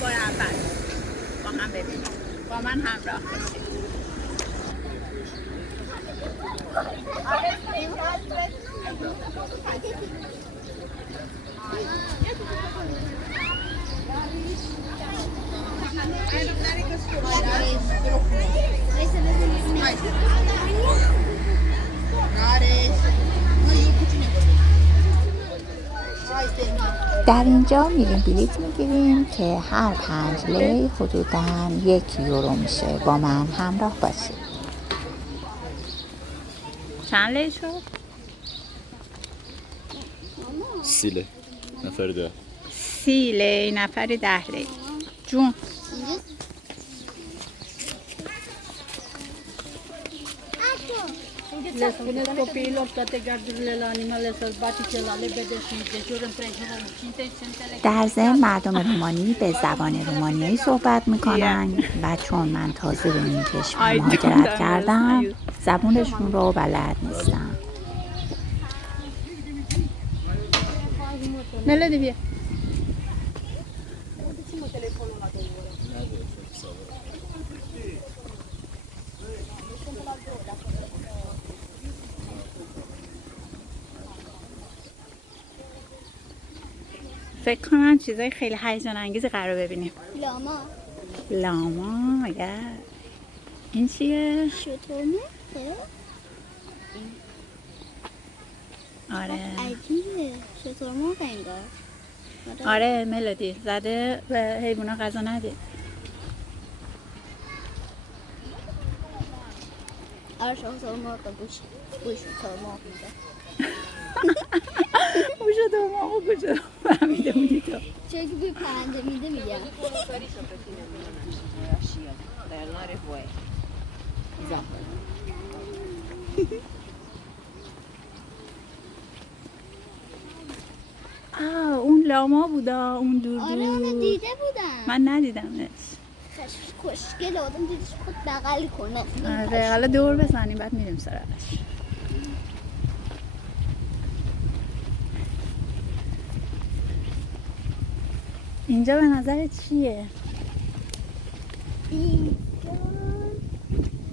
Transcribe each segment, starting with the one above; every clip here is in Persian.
بار اول با هم ببینیم، با من همراه بشید. در اینجا میریم بلیط میگیریم که هر 5 لی حدوداً 1 یورو میشه. با من همراه باشید. چند لی شد؟ 30 لی نفر 2. 30 لی نفر 10 لی. جون Le spuneți copiilor toate gardurile la animale sălbatice, la lebede și de jur împrejurăm cinte. در ضمن مردم رومانی به زبان رومانیایی صحبت میکنن و چون من تازه به این کشور مهاجرت کردم زبانشون رو بلد نیستم. ملودی بیا. فکر کنم چیزای خیلی هیجان انگیزی قرار ببینیم. لاما یا این چیه؟ شترمرغ. آره عجیبه، شترمرغ انگار. آره ملودی زده به حیوونا غذا نده. آره شترمرغ بوش شترمرغ میده. گوشت فهمیده بودی تو. چون که بوی پرنده میده میگم. اون لاما بودا اون دور آره اونو دیده بودم. من ندیدمش. خوشگل آدم دیدش خود بغل کنه. آره حالا دور بزنیم بعد میریم سراغش. اینجا به نظر چیه؟ اینجا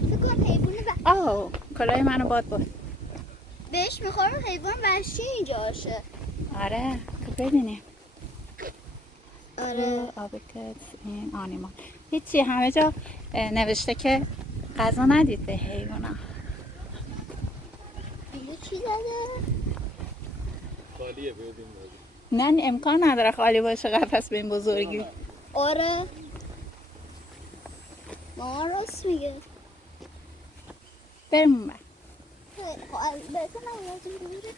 فکر کنم حیوان کلاه منو باد بهش میخورم حیوان وحشی اینجا باشه. آره که ببینیم. آره آبکت این آنیمال هیچی، همه جا نوشته که غذا ندید به حیوانا. اینجا چی زده؟ خالیه بودیم نه امکان نداره خالی باشه قفس به این بزرگی. آره مامان راست میگه. بریم اون بر. البته من لازم دوره.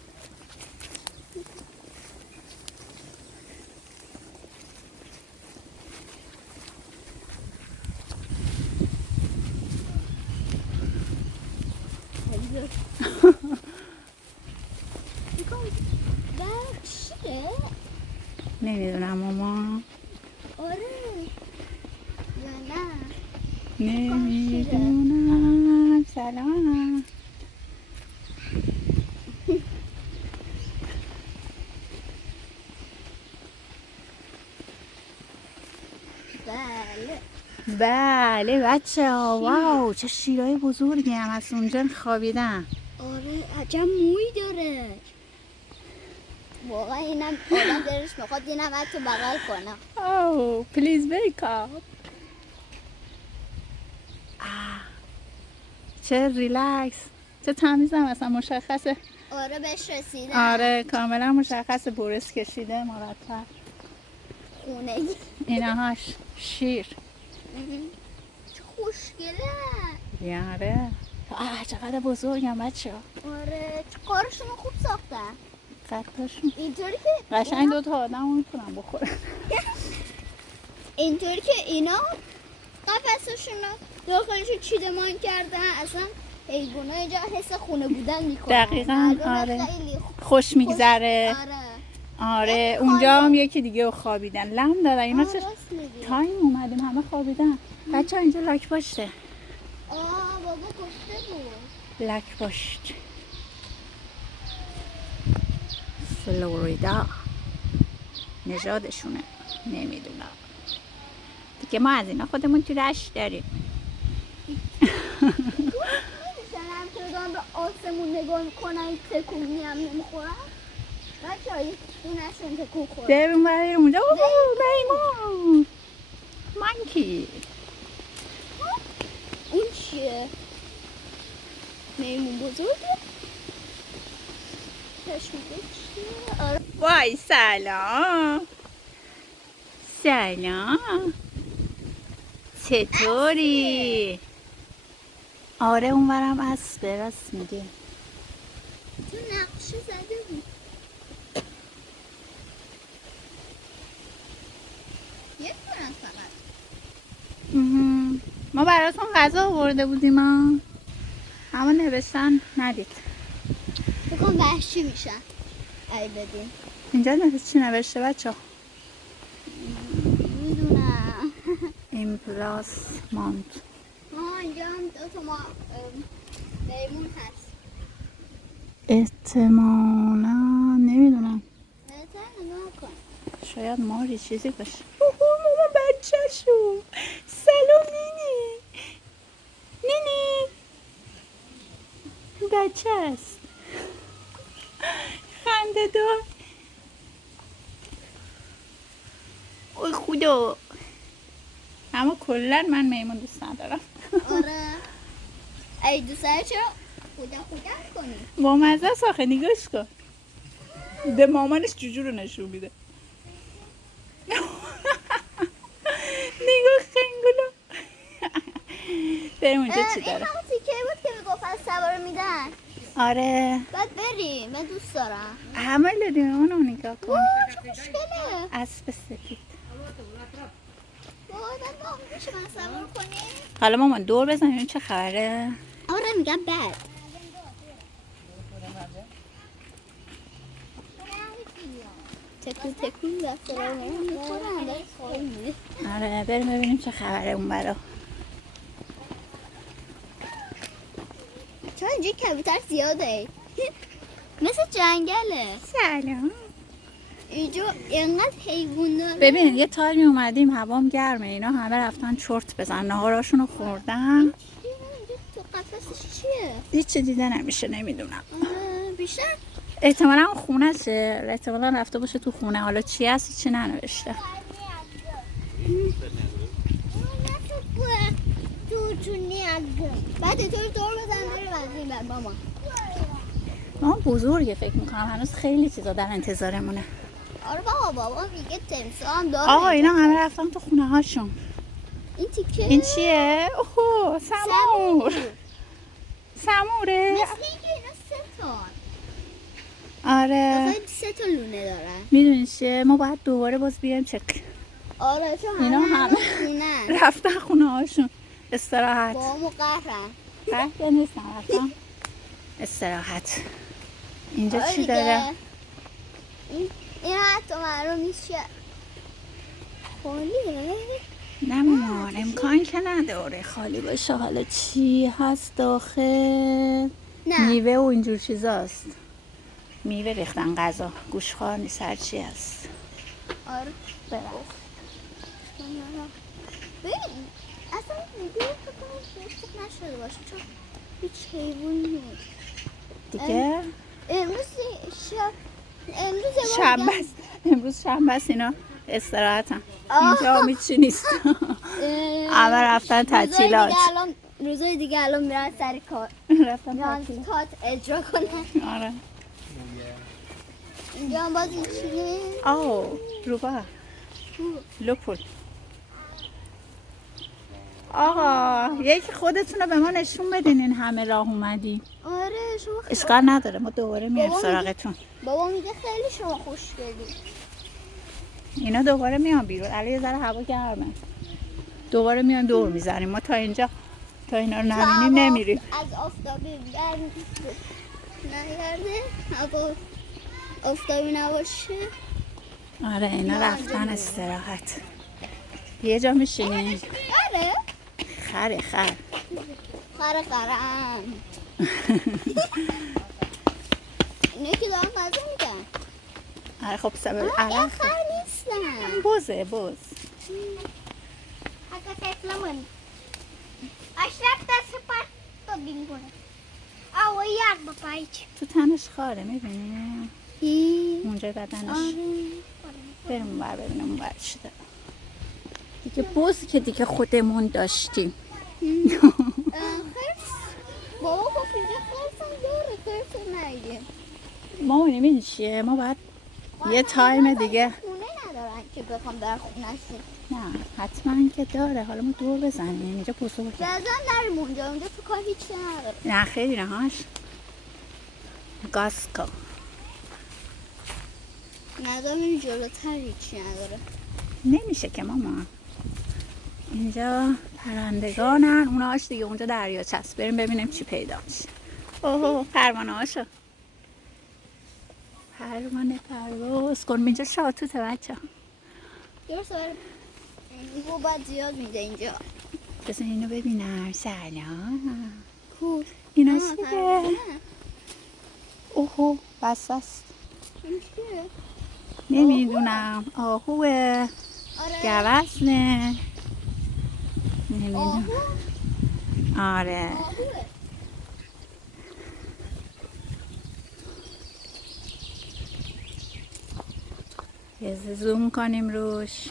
چیه؟ نمیدونم ماما. آره یا نه نمیدونم. سلام. بله بچه ها، واو چه شیرهای بزرگی هم از اونجا خوابیدن. آره عجب موی داره واقعا. اینم آدم دلش میخواد اینم حتی بغل کنم. اوه پلیز بیک اپ. چه ریلکس، چه تمیز هم اصلا مشخصه. آره بهش رسیدم. آره کاملا مشخصه، برس کشیده مرتب. خونه اینهاش شیر. چه خوشگله. یاره چقدر بزرگم بچه ها. آره کارشون خوب ساختن. قطعشون اینطوری که قشنگ دوتا آدم رو میتونم بخورن. اینطوری که اینا قفسشون رو داخلشو چیدمان کردن، اصلا حیوونا اینجا حس خونه بودن میکنن. دقیقاً آره خوش میگذره. آره اونجا هم یکی دیگه رو خوابیدن لم دادن. اینا چه تایم اومدیم همه خوابیدن. بچه ها اینجا لاک پشته. بابا گفته بود لاک پشت فلوریدا نژادشونه نمیدونم. دیگه ما از اینا خودمون تو رشت داریم. میدونم همچنان دارم به آسمون نگاه میکنن تکونی هم نمیخورن. بچه هایی دونشون تکون خورد. بریم بریم اونجا. اوه میمون مانکی. اون چیه؟ میمون بزرگه؟ چشمه چیه؟ آره وای سلام. سلام. چطوری؟ آره اونورم اسبه، راست میگه. تو نقشه زده بود. یک دونم فقط. ما براتون غذا آورده بودیم اما نوشتن ندید. بکن وحشی میشن ای بدین. اینجا چی نوشته بچه ها؟ میدونم. ایمپلاسمانت. اینجا هم دو تا میمون هست. احتمالا نمیدونم، بهتر نگاه کن. شاید ماری چیزی باشه. ماما بچه شو. سلام نینی. نینی بچه است، خنده دار. اوی خدا. اما کلن من میمون دوست ندارم. آره ای دوست داری چرا خدا کنی؟ با مزه است آخه، نگاش کن. به مامانش جوجو رو نشون میده. نگاه خنگولو. بریم اونجا چی داره. این همون تیکه بود که میگفت از سوار میدن. آره بعد بریم، من دوست دارم. همه لدیم اونو نگاه کن. چه خوشگله. اسب سفید. وای من با میشه من سوار کنی؟ حالا مامان دور بزن ببین چه خبره. آره میگم بعد. تکون دست رو میکنن. آره بریم ببینیم چه خبره اون برا. چون اینجا کبوتر زیاده. مثل جنگله. سلام. اینجا اینقدر حیوان داره. ببین یه تایمی اومدیم هوام گرمه، اینا همه رفتن چرت بزن، نهاراشونو خوردن. تو قفسش چیه؟ هیچ دیده نمیشه، نمیدونم. بیشتر احتمالا اون خونه شه، احتمالا رفته باشه تو خونه، حالا چی هست چی ننوشته. بعد تو دور بزن بره وزین بر ماما. ما بزرگه فکر میکنم، هنوز خیلی چیزا در انتظارمونه. آره بابا میگه تمساح هم داره. آقا اینا همه رفتن تو خونه هاشون. این تیکه این چیه؟ اوه سمور. سموره؟ مثل اینکه اینا 3 تا. آره 3 تا لونه دارن. میدونی چیه؟ ما باید دوباره باز بیایم چک. آره چون اینا همه خونه رفتن خونه هاشون استراحت. با همو قهرن. قهر نیستن، رفتن استراحت. اینجا آره چی دیگه. داره؟ این حتی معلوم نیست چیه. خالیه؟ نه مامان امکان که نداره خالی باشه. حالا چی هست داخل؟ نه میوه و اینجور چیزاست. میوه ریختن غذا، گوشخوار نیست، هر چی هست. آره برست. ببین اصلا ویدیو فکر کنم خوب نشده باشه چون هیچ حیوان نیست دیگه امروز شنبه است. امروز شنبه است، اینا استراحتن. اینجا هیچی نیست. همه رفتن تعطیلات. روزای دیگه الان میرن سر کار. رفتن میرن تعطیلات. تات اجرا کنن. آره. اینجا هم باز چیه؟ آو روبا لپول. آقا یکی خودتون رو به ما نشون بدین، این همه راه اومدی. آره شما اشکال نداره ما دوباره میایم سراغتون. بابا میگه خیلی شما خوشگلی. اینا دوباره میان بیرون، الان یه ذره هوا گرمه، دوباره میایم دور میزنیم. ما تا اینجا تا اینا رو نبینیم نمیریم. از آفتابی گرم نگرده هوا آفتابی نباشه. آره اینا رفتن استراحت. یه جا میشینیم. آره خره خرم اینه که دارم غذا میدن. آره خب سبب این علف خر نیستن. بزه بز. قفل من اشرف دست پرت تو بین کنه آوه یک با پایچ تو تنش خاره میبینی؟ اونجا بدنش بریم اون بر ببینم اون بر شده دیگه بز که دیگه خودمون داشتیم خرس بابا گفت اینجا خرس هم داره خرس نگه ما میبینی چیه؟ ما باید یه تایم دیگه خونه ندارن که بخوام در خونه شیم نه حتما که داره حالا ما دور بزنیم اینجا بزرگه بزن درم اونجا تو کار هیچ نداره نه خیلی نهاش گاسکو نظام این جلوتر هیچی نداره نمیشه که ماما اینجا پرندگانن اونهاش دیگه اونجا دریاچه است بریم ببینیم چی پیدا میشه اوه پروانه هاشو پروانه پرواز کن اینجا شاتوته بچه درست داره این باید زیاد میده اینجا بسه اینو ببینم سلام کو اینا چیه؟ اوهو بس است این چیه؟ نمیدونم آهوه آره گوزنه نمیدونم آهو آره آهوه یه زوم کنیم روش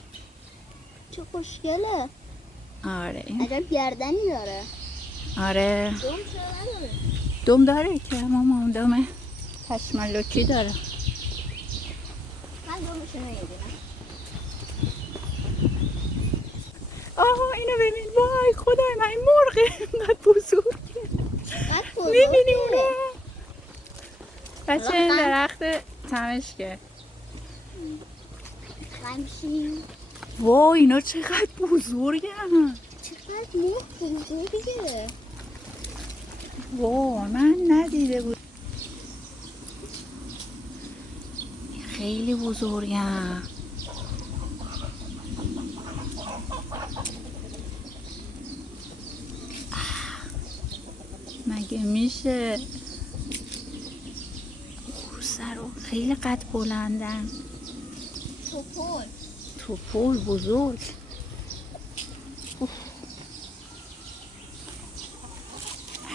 چه خوشگله آره عجب گردنی داره آره دوم چرا نداره دوم داره که ماما دوم پشمالوکی داره من دومشو نمیبینم آها اینو ببین وای خدای من این مرغه اینقدر بزرگه میبینی اونو بچه این درخت تمشکه همشین وای اینا چقدر بزرگه چقدر مرغ بزرگه وای من ندیده بود خیلی بزرگه مگه میشه سرو خیلی قد بلندن توپول بزرگ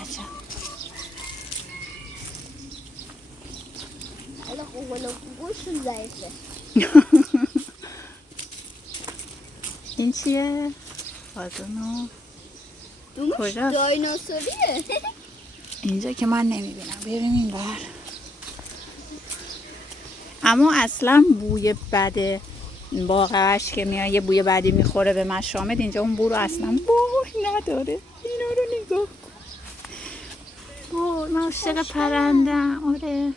عجب حالا گوشون ضعیفه این چیه؟ بازونو دومش کجاست؟ دایناسوریه اینجا که من نمیبینم بریم این بر اما اصلا بوی بده باقش که میاد یه بوی بدی میخوره به مشامد اینجا اون بو رو اصلا بوی نداره اینا رو نگاه کن من عاشق پرندم آره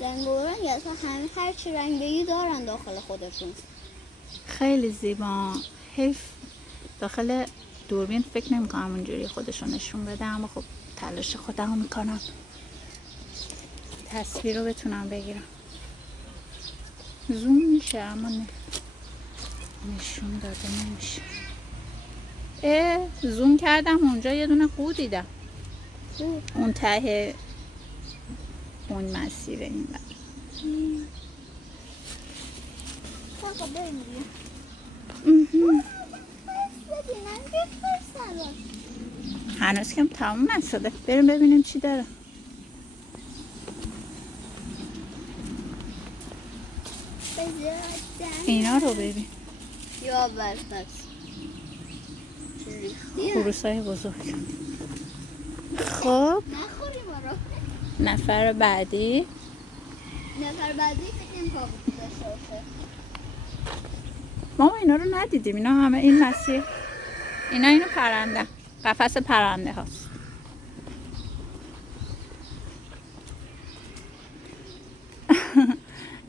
رنگ و رنگ اصلا همه هرچی رنگ بگی دارن داخل خودشون خیلی زیبا حیف داخل دوربین فکر نمی‌کنم اونجوری خودشون نشون بده اما خب تلاش خودمو میکنم تصویر رو بتونم بگیرم زوم میشه اما نشون داده نمیشه زوم کردم اونجا یه دونه قو دیدم اون ته اون مسیر این بر هنوز کم تموم نشده بریم ببینیم چی داره اینا رو ببین یا برفت خروسای بزرگ خب نخوری ما رو نفر بعدی نفر بعدی فکر نمی‌کنم داشته باشه ما اینا رو ندیدیم اینا همه این مسیر اینو پرنده قفس پرنده هاست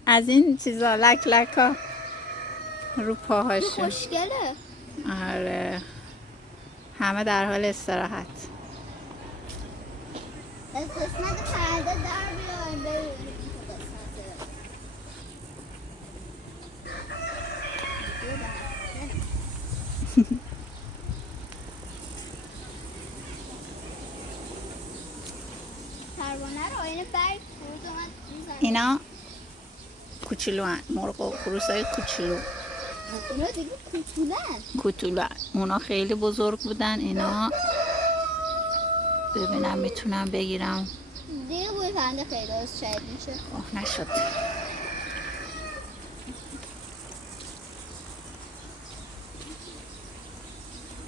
از این چیزا لک لکا رو پاهاشون خوشگله آره همه در حال استراحت از قسمت پرنده در بیایم بریم پروانه رو آینه برگ فرود اومد میزنه اینا کوچولو هن مرغ و خروسای کوچولو اونا دیگه کوتولن. اونا خیلی بزرگ بودن. اینا ببینم میتونم بگیرم. دیگه بوی پرنده خیلی درست شاید میشه. نشد.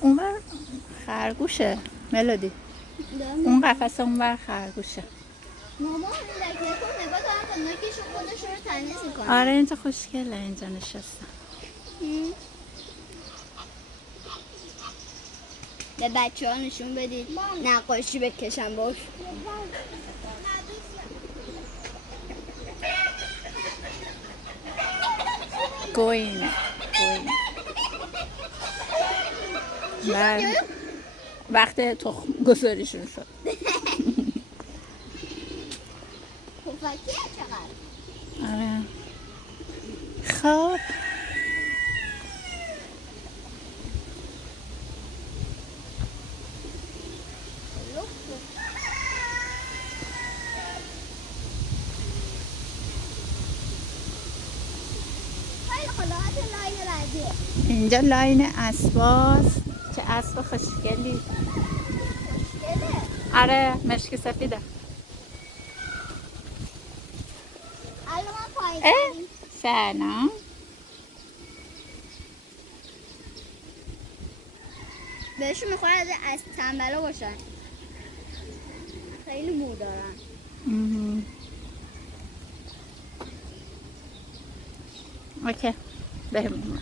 اونور خرگوشه ملودی. اون قفسه اونور خرگوشه. مامان این لکه خود نگاه دارم تا نوکش خودش رو تمیز میکنه. آره اینجا خوشگله اینجا نشستم. به بچه ها نشون بدید نقاشی بکشم باش. گوینه وقت تخم گذاریشون شد. پفکی چقدر؟ آره خب اینجا لاین اسباست. چه اسب خوشگلی. آره مشکی سفیده. سلام. بهشون میخواد از تنبلا باشن. خیلی مو دارن. اوکی بریم.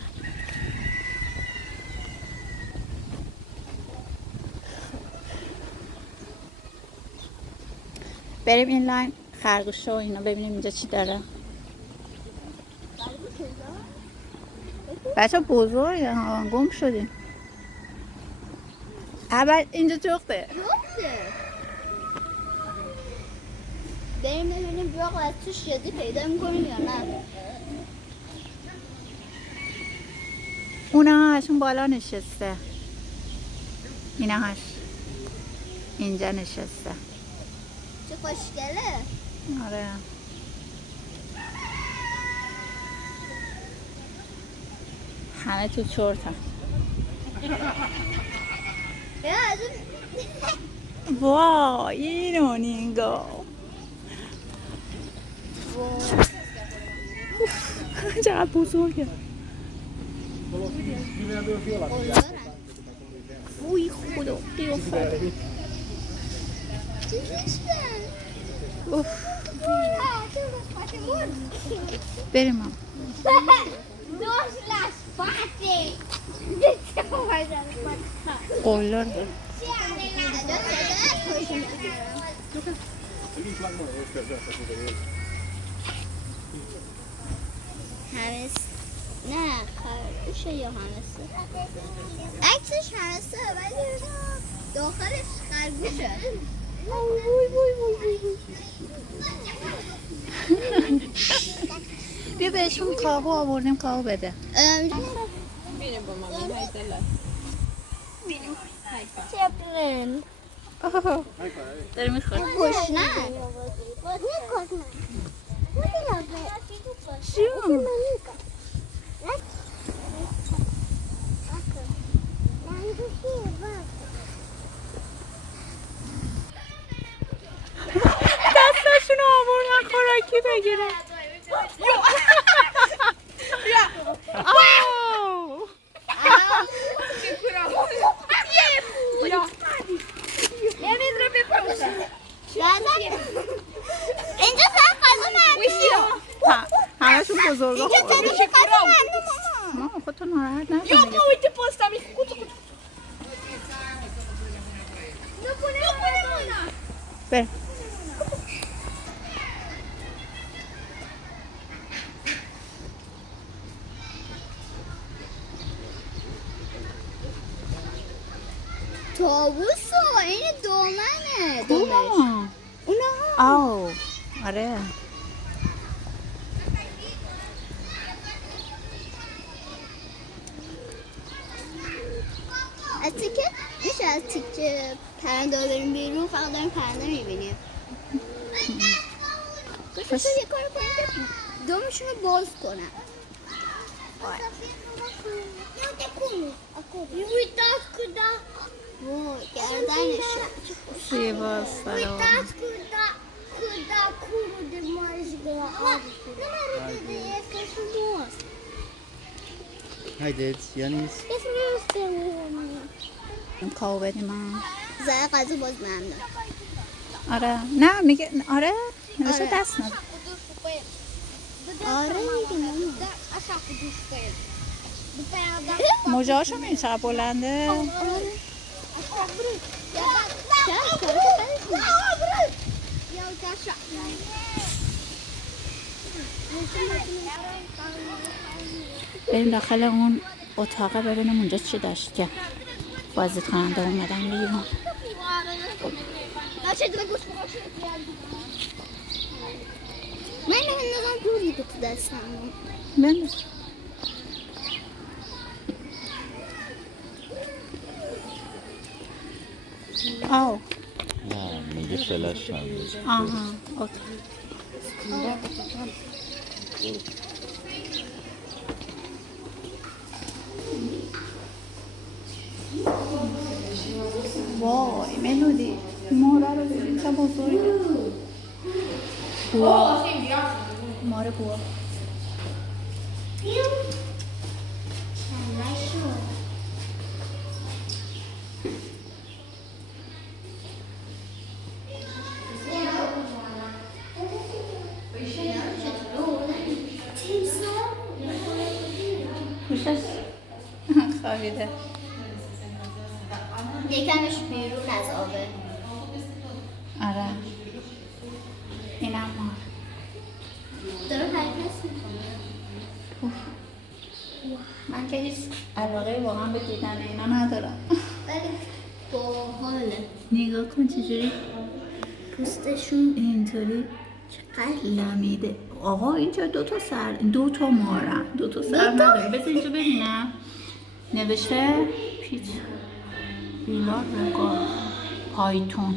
بریم این لاین خرگوشه و اینا ببینیم اینجا چی داره. بچه بزرگه ها. گم شدیم. اول اینجا جغده. بریم ببینیم جغد از توش شدی پیدا میکنیم یا نه. اونا هاشون بالا نشسته. اینا هاش اینجا نشسته. چه خوشگله. آره همه تو چرتن. وای اینو نگاه. چقدر بزرگه. وای خدا قیافت. بریم ماما. قولار همس نه خرگوشه یا همسه. عکسش همسه ولی داخلش خرگوشه. بیا بهشون کاهو آوردیم کاهو بده. Vieni با مامان هایدلا. چپلن داره میخواد. گشنه جون دستشون آوردن خوراکی بگیرن. اینجا سر قضا مردم همشون بزرگا اینجا خوردن. سر قضا مردم ماما خودتو ناراحت نکن دیگه. بریم. طاووس این دومنه دومش اونها آو آره از تیکه میشه از تیکه پرنده بریم بیرون فقط داریم پرنده میبینیم. گوشتو یه کار کنیم که دومشون رو باز کنم. ویدات کدا وای گردنشه زیباست ویدات کدا کورد مازگا Haydi Yanis. این کاو بدیم من. زای غذا باز ممنون آره نه میگه آره نوشته آره. دست نداره آره میگه موجه هاشو میبینی چقدر بلنده بریم داخل اون اتاقه ببینیم اونجا چی داشت که بازدید کننده اومدن بیرون. من نگم دوری تو دستم بنداز آو نه میگه فلش هم آها اوکی وای ملودی ماره رو ببین چه بزرگه بوا ماره بوا خوشش خوابیده یکمش بیرون از آبه آره اینم مار داره حرکت میکنه من که هیچ علاقه واقعا به دیدن اینا ندارم ولی باحاله نگاه کن چجوری پوستشون اینطوری چقدر لمیده آقا اینجا دو تا مارن دو تا سر نداره بذار اینجا ببینم نوشته پیچ بیلار رگاه پایتون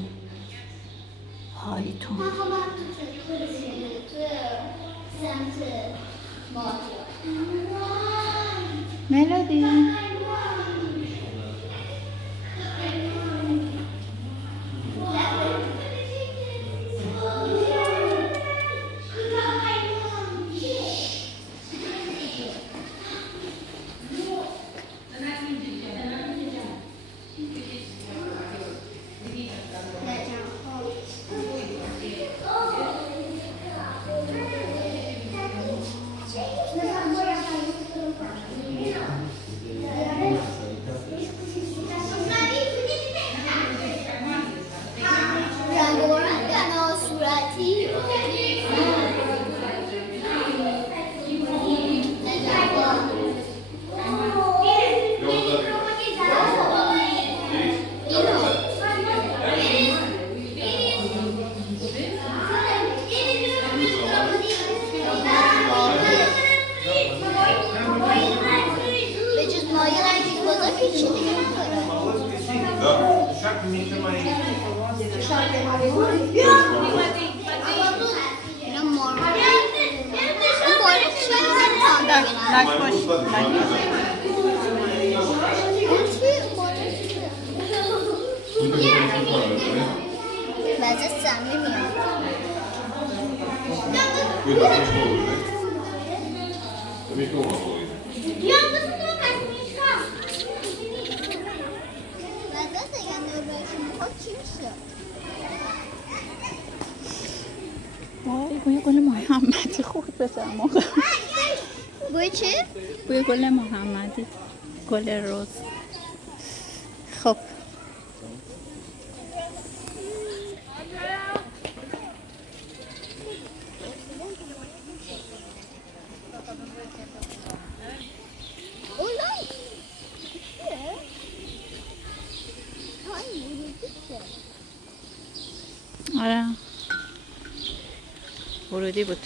ملودی بعضی سمی میاد وای بوی گل محمدی خورد به دماغم بوی چی؟ بوی گل محمدی گل روز خب آره ورودی بود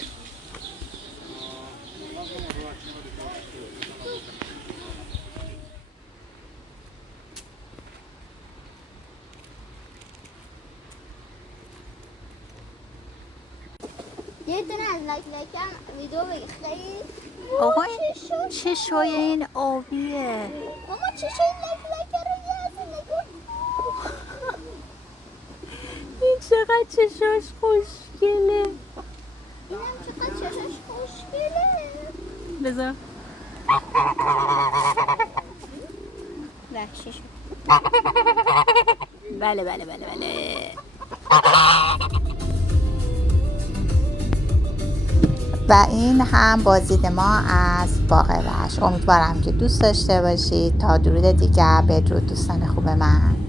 یه دونه از لکم ویدیو بگی خیلی آقا چه شوی این آبیه ماما چشای لک لکه رو یه از نگاه. این چقدر چشاش خوشگله. اینم چقدر چشاش خوشگله. بذار وحشی شد. بله بله بله بله. و این هم بازدید ما از باغ وحش. امیدوارم که دوست داشته باشید. تا درود دیگر، بدرود دوستان خوب من.